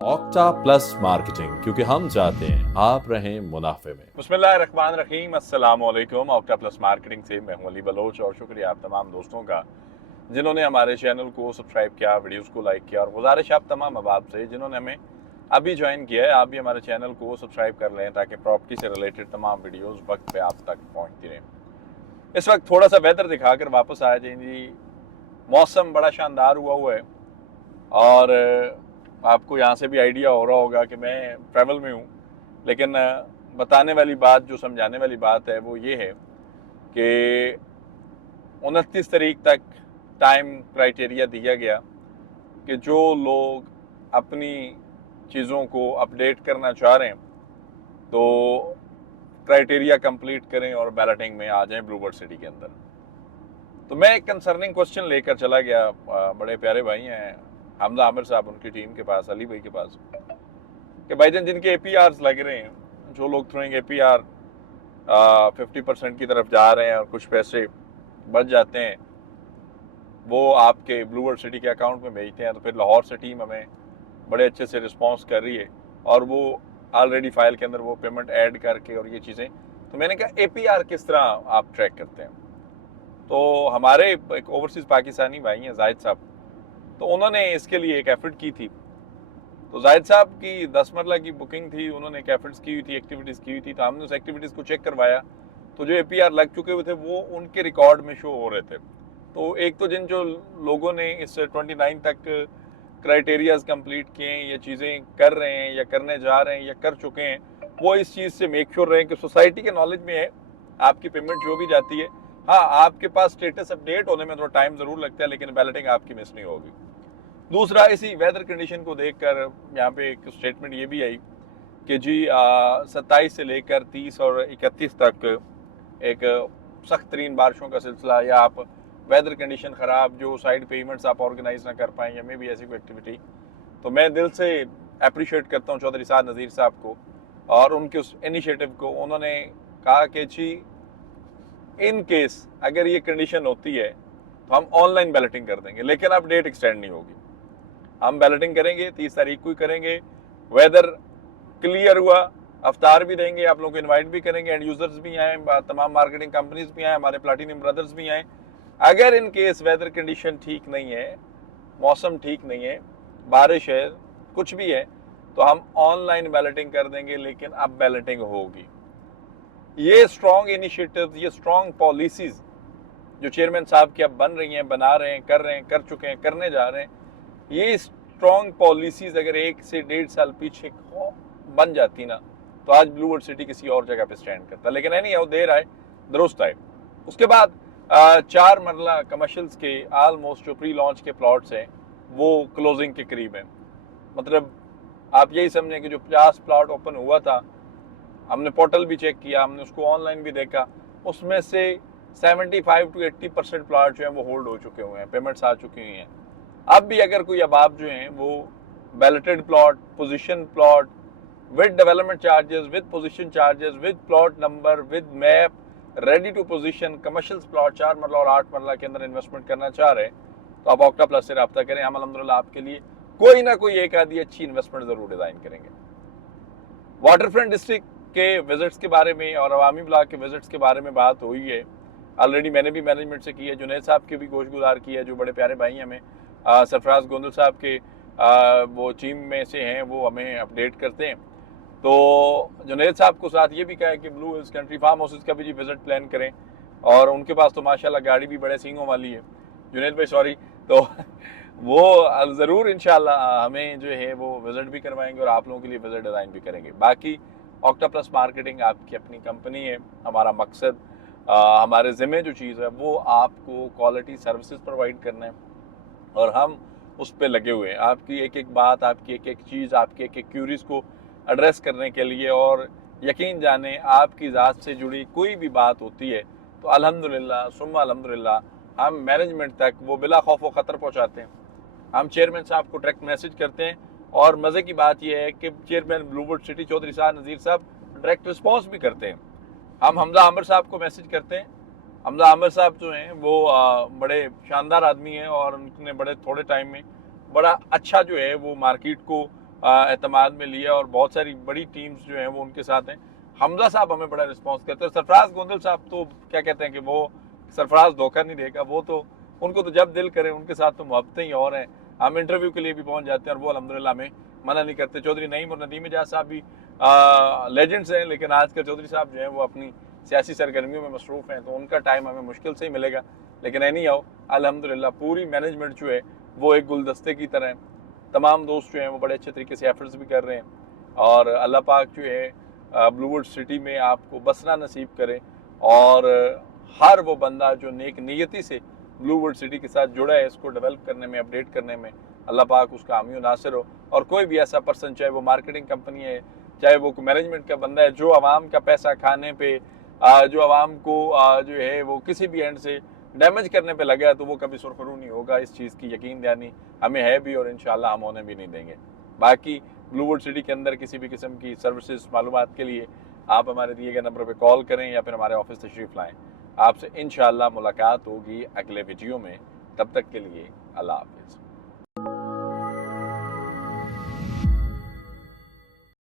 Octa plus marketing, क्योंकि हम चाहते हैं आप रहें मुनाफे में। बिस्मिल्लाहिर्रहमानिर्रहीम, अस्सलाम वालेकुम। ऑक्टा प्लस मार्केटिंग से मैं हूं अली बलोच और शुक्रिया आप तमाम दोस्तों का जिन्होंने हमारे चैनल को सब्सक्राइब किया, वीडियोस को लाइक किया। और गुजारिश आप तमाम अहबाब से जिन्होंने हमें अभी ज्वाइन किया है, आप भी हमारे चैनल को सब्सक्राइब कर लें ताकि प्रॉपर्टी से रिलेटेड तमाम वीडियोज़ वक्त पर आप तक पहुँचती रहें। इस वक्त थोड़ा सा वेदर दिखाकर वापस आ जाए जी। मौसम बड़ा शानदार हुआ है और आपको यहाँ से भी आइडिया हो रहा होगा कि मैं ट्रैवल में हूँ, लेकिन बताने वाली बात, जो समझाने वाली बात है वो ये है कि 29 तारीख तक टाइम क्राइटेरिया दिया गया कि जो लोग अपनी चीज़ों को अपडेट करना चाह रहे हैं तो क्राइटेरिया कंप्लीट करें और बैलेटिंग में आ जाएं ब्लूबर्ड सिटी के अंदर। तो मैं एक कंसर्निंग क्वेश्चन लेकर चला गया, बड़े प्यारे भाई हैं हमजा आमिर साहब, उनकी टीम के पास, अली भाई के पास, कि भाईजान जिनके APRs लग रहे हैं, जो लोग थ्रोइंग APR 50% की तरफ जा रहे हैं और कुछ पैसे बच जाते हैं, वो आपके ब्लूबर्ड सिटी के अकाउंट में भेजते हैं। तो फिर लाहौर से टीम हमें बड़े अच्छे से रिस्पॉन्स कर रही है और वो ऑलरेडी फाइल के अंदर वो पेमेंट ऐड करके और ये चीज़ें। तो मैंने कहा APR किस तरह आप ट्रैक करते हैं? तो हमारे एक ओवरसीज़ पाकिस्तानी भाई हैं जाहिद साहब, तो उन्होंने इसके लिए एक एफर्ट की थी। तो जाहिद साहब की 10 मरला की बुकिंग थी, उन्होंने एक एफर्ट्स की हुई थी, एक्टिविटीज़ की हुई थी। तो हमने उस एक्टिविटीज़ को चेक करवाया, तो जो APR लग चुके हुए थे वो उनके रिकॉर्ड में शो हो रहे थे। तो एक तो जिन जो लोगों ने इस 29 तक क्राइटेरियाज कंप्लीट किए हैं, ये चीज़ें कर रहे हैं या करने जा रहे हैं या कर चुके हैं, वो इस चीज़ से मेक श्योर रहें कि सोसाइटी के नॉलेज में है आपकी पेमेंट जो भी जाती है। हाँ, आपके पास स्टेटस अपडेट होने में थोड़ा टाइम ज़रूर लगता है, लेकिन बैलेटिंग आपकी मिस नहीं होगी। दूसरा, इसी वेदर कंडीशन को देखकर यहाँ पे एक स्टेटमेंट ये भी आई कि जी 27 से लेकर 30 और 31 तक एक सख्त तरीन बारिशों का सिलसिला, या आप वेदर कंडीशन ख़राब, जो साइड पेमेंट्स आप ऑर्गेनाइज ना कर पाएँ या मे भी ऐसी कोई एक्टिविटी। तो मैं दिल से अप्रिशिएट करता हूँ चौधरी साद नज़ीर साहब को और उनके उस इनिशिएटिव को। उन्होंने कहा कि जी इन केस अगर ये कंडीशन होती है तो हम ऑनलाइन बैलेटिंग कर देंगे, लेकिन अब डेट एक्सटेंड नहीं होगी। हम बैलेटिंग करेंगे 30 तारीख को ही करेंगे। वेदर क्लियर हुआ, अफ्तार भी देंगे, आप लोगों को इनवाइट भी करेंगे, एंड यूजर्स भी आए, तमाम मार्केटिंग कंपनीज भी आए, हमारे प्लैटिनम ब्रदर्स भी आए। अगर इन केस वेदर कंडीशन ठीक नहीं है, मौसम ठीक नहीं है, बारिश है, कुछ भी है, तो हम ऑनलाइन बैलेटिंग कर देंगे, लेकिन अब बैलेटिंग होगी। ये स्ट्रॉन्ग इनिशिएटिव, ये स्ट्रॉन्ग पॉलिसीज जो चेयरमैन साहब की अब बन रही हैं, बना रहे हैं, कर चुके हैं, करने जा रहे हैं, ये स्ट्रॉन्ग पॉलिसीज अगर 1 से 1.5 साल पीछे बन जाती ना, तो आज ब्लूबर्ड सिटी किसी और जगह पे स्टैंड करता। लेकिन नहीं, वो देर आए दुरुस्त आए। उसके बाद 4 मरला कमर्शियल्स के ऑलमोस्ट जो प्री लॉन्च के प्लॉट्स हैं वो क्लोजिंग के करीब हैं। मतलब आप यही समझें कि जो 50 प्लॉट ओपन हुआ था, हमने पोर्टल भी चेक किया, हमने उसको ऑनलाइन भी देखा, उसमें से 75 to 80% प्लॉट जो हैं वो होल्ड हो चुके हुए हैं, पेमेंट्स आ चुकी हुई हैं। अब भी अगर कोई अहबाब जो हैं वो balloted plot, possession plot with development charges, with possession charges, with plot number, with map, ready to possession commercial plot 4 marla और 8 मरला के अंदर इन्वेस्टमेंट करना चाह रहे हैं, तो आप ऑक्टा प्लस से रब्ता करें। हम अल्हम्दुलिल्लाह आपके लिए कोई ना कोई एक आधी अच्छी इन्वेस्टमेंट ज़रूर डिज़ाइन करेंगे। वाटरफ्रंट डिस्ट्रिक्ट के विजिट्स के बारे में और अवामी ब्लॉक के विजिट्स के बारे में बात हुई है, ऑलरेडी मैंने भी मैनेजमेंट से की है, जुनैद साहब के भी गोशगुजार की है, जो बड़े प्यारे भाई हैं हमें, सरफराज गोंदल साहब के वो टीम में से हैं, वो हमें अपडेट करते हैं। तो जुनैद साहब को साथ ये भी कहा है कि Blue Hills Country Farm Houses का भी जी विजिट प्लान करें, और उनके पास तो माशाल्लाह गाड़ी भी बड़े सींगों वाली है, जुनैद भाई सॉरी। तो वो ज़रूर इंशाल्लाह हमें जो है वो विजिट भी करवाएंगे और आप लोगों के लिए विजिट डिज़ाइन भी करेंगे। बाकी ऑक्टा प्लस मार्केटिंग आपकी अपनी कंपनी है, हमारा मकसद, हमारे ज़िम्मे जो चीज़ है वो आपको क्वालिटी सर्विसेज प्रोवाइड करना है, और हम उस पर लगे हुए हैं। आपकी एक एक बात, आपकी एक एक चीज़, आपके एक एक क्यूरीज को एड्रेस करने के लिए। और यकीन जाने आपकी ज़ात से जुड़ी कोई भी बात होती है तो अल्हम्दुलिल्लाह सुम्मा अल्हम्दुलिल्लाह हम मैनेजमेंट तक वो बिला खौफ व ख़तर पहुँचाते हैं। हम चेयरमैन साहब को डायरेक्ट मैसेज करते हैं, और मज़े की बात यह है कि चेयरमैन ब्लूबर्ड सिटी चौधरी साद नज़ीर साहब डायरेक्ट रिस्पॉन्स भी करते हैं। हम हमजा आमिर साहब को मैसेज करते हैं। हमजा आमिर साहब जो हैं वो बड़े शानदार आदमी हैं, और उन्होंने बड़े थोड़े टाइम में बड़ा अच्छा जो है वो मार्केट को एतमाद में लिया और बहुत सारी बड़ी टीम्स जो हैं वो उनके साथ हैं। हमजा साहब हमें बड़ा रिस्पॉन्स करते हैं। सरफराज गोंदल साहब तो क्या कहते हैं कि वो सरफराज धोखा नहीं देगा, वो तो उनको तो जब दिल करे उनके साथ तो मोहब्बतें ही और हैं। हम इंटरव्यू के लिए भी पहुंच जाते हैं और वो अल्हम्दुलिल्लाह हमें मना नहीं करते। चौधरी नईम और नदीम एजाज साहब भी लेजेंड्स हैं, लेकिन आजकल चौधरी साहब जो हैं वो अपनी सियासी सरगर्मियों में मसरूफ़ हैं, तो उनका टाइम हमें मुश्किल से ही मिलेगा। लेकिन एनी हाउ अल्हम्दुलिल्लाह पूरी मैनेजमेंट जो है वो एक गुलदस्ते की तरह है। तमाम दोस्त जो हैं वो बड़े अच्छे तरीके से एफर्ट्स भी कर रहे हैं और अल्लाह पाक जो है ब्लूवुड सिटी में आपको बसना नसीब करे और हर वो बंदा जो नेक नीयती से ब्लूवुड सिटी के साथ जुड़ा है, इसको डेवलप करने में, अपडेट करने में, अल्लाह पाक उसका हामी नासिर हो। और कोई भी ऐसा पर्सन, चाहे वो मार्केटिंग कंपनी है, चाहे वो मैनेजमेंट का बंदा है, जो आवाम का पैसा खाने पे, जो आवाम को जो है वो किसी भी एंड से डैमेज करने पे लगा है, तो वो कभी सुरखरू नहीं होगा। इस चीज़ की यकीन दहानी हमें है भी और इंशाल्लाह हम होने भी नहीं देंगे। बाकी ब्लूवुड सिटी के अंदर किसी भी किस्म की सर्विसेज मालूमात के लिए आप हमारे दिए गए नंबर पे कॉल करें या फिर हमारे ऑफिस तशरीफ़ लाएं। आपसे इंशाल्लाह मुलाकात होगी अगले वीडियो में। तब तक के लिए अल्लाह हाफिज़।